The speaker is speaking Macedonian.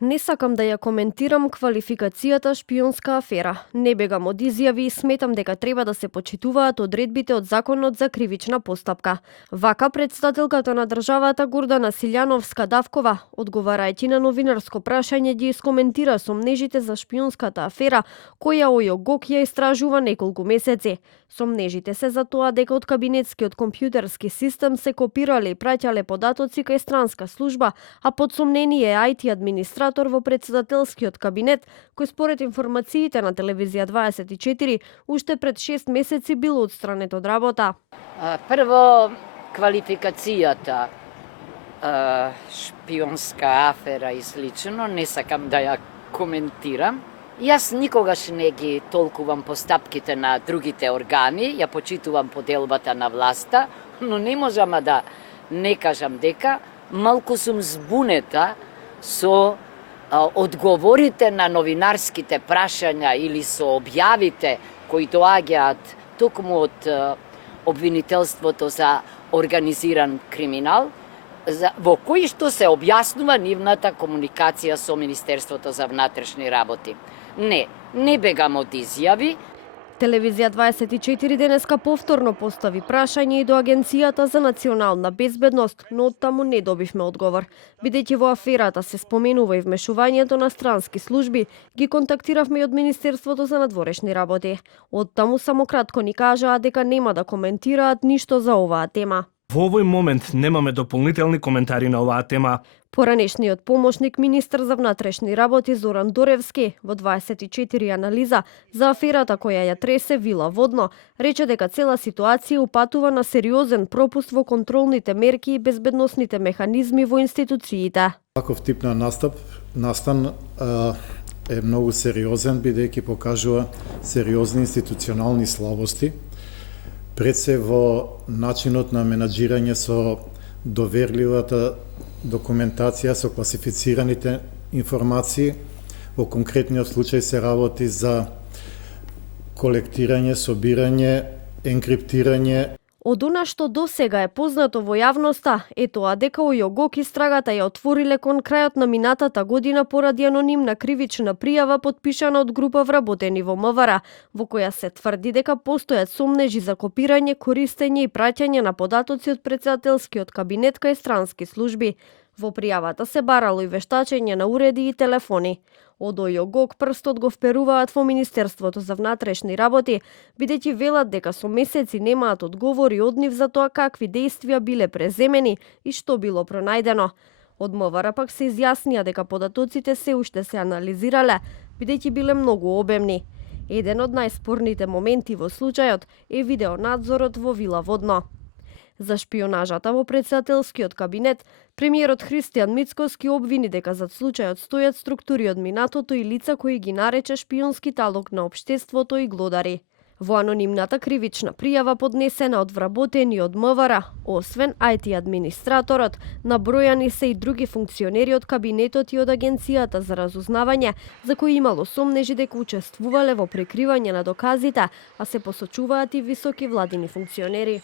Не сакам да ја коментирам квалификацијата шпионска афера. Не бегам од изјави и сметам дека треба да се почитуваат одредбите од Законот за кривична постапка. Вака председателката на државата Гордана Силјановска-Давкова, одговарајќи на новинарско прашање, ги искоментира сомнежите за шпионската афера, која ОЈО-ГОК ја истражува неколку месеци. Сомнежите се за тоа дека од кабинетскиот компјутерски систем се копирале и праќале податоци кај странска служба, а под сомнение е IT администратор во председателскиот кабинет, кој според информациите на телевизија 24 уште пред 6 месеци бил отстранет од работа. Прво, квалификацијата шпионска афера и слично, не сакам да ја коментирам. Јас никогаш не ги толкувам постапките на другите органи, ја почитувам поделбата на власта, но не можам да не кажам дека малку сум збунета со одговорите на новинарските прашања или со објавите кои доаѓаат токму од обвинителството за организиран криминал, во кои што се објаснува нивната комуникација со Министерството за внатрешни работи. Не бегам од изјави. Телевизија 24 денеска повторно постави прашање и до Агенцијата за национална безбедност, но оттаму не добивме одговор. Бидејќи во аферата се споменува и вмешувањето на странски служби, ги контактиравме и од Министерството за надворешни работи. Оттаму само кратко ни кажаа дека нема да коментираат ништо за оваа тема. Во овој момент немаме дополнителни коментари на оваа тема. Поранешниот помошник министар за внатрешни работи Зоран Доревски во 24 анализа за аферата која ја тресе Вила Водно рече дека цела ситуација упатува на сериозен пропуст во контролните мерки и безбедносните механизми во институциите. Таков тип на настан е многу сериозен, бидејќи покажува сериозни институционални слабости, пред се во начинот на менаџирање со доверливата документација со класифицираните информации. Во конкретниот случај се работи за колектирање, собирање, енкриптирање. Од она што досега е познато во јавноста е тоа дека ОЈО-ГОК истрагата ја отвориле кон крајот на минатата година поради анонимна кривична пријава подпишана од група вработени во МВР, во која се тврди дека постојат сомнежи за копирање, користење и праќање на податоци од председателскиот кабинет кај странски служби. Во пријавата се барало и вештачење на уреди и телефони. Од ОЈО-ГОК прстот го вперуваат во Министерството за внатрешни работи, бидејќи велат дека со месеци немаат одговори од нив за тоа какви дејствија биле преземени и што било пронајдено. Од МВР пак се изјаснија дека податоците се уште се анализирале, бидејќи биле многу обемни. Еден од најспорните моменти во случајот е видеонадзорот во Вила Водно. За шпионажата во председателскиот кабинет, премиерот Христијан Мицкоски обвини дека зад случајот стојат структури од минатото и лица кои ги нарече шпионски талок на општеството и глодари. Во анонимната кривична пријава поднесена од вработени од МВР, освен IT администраторот, набројани се и други функционери од кабинетот и од Агенцијата за разузнавање, за кои имало сомнежи дека учествувале во прикривање на доказите, а се посочуваат и високи владини функционери.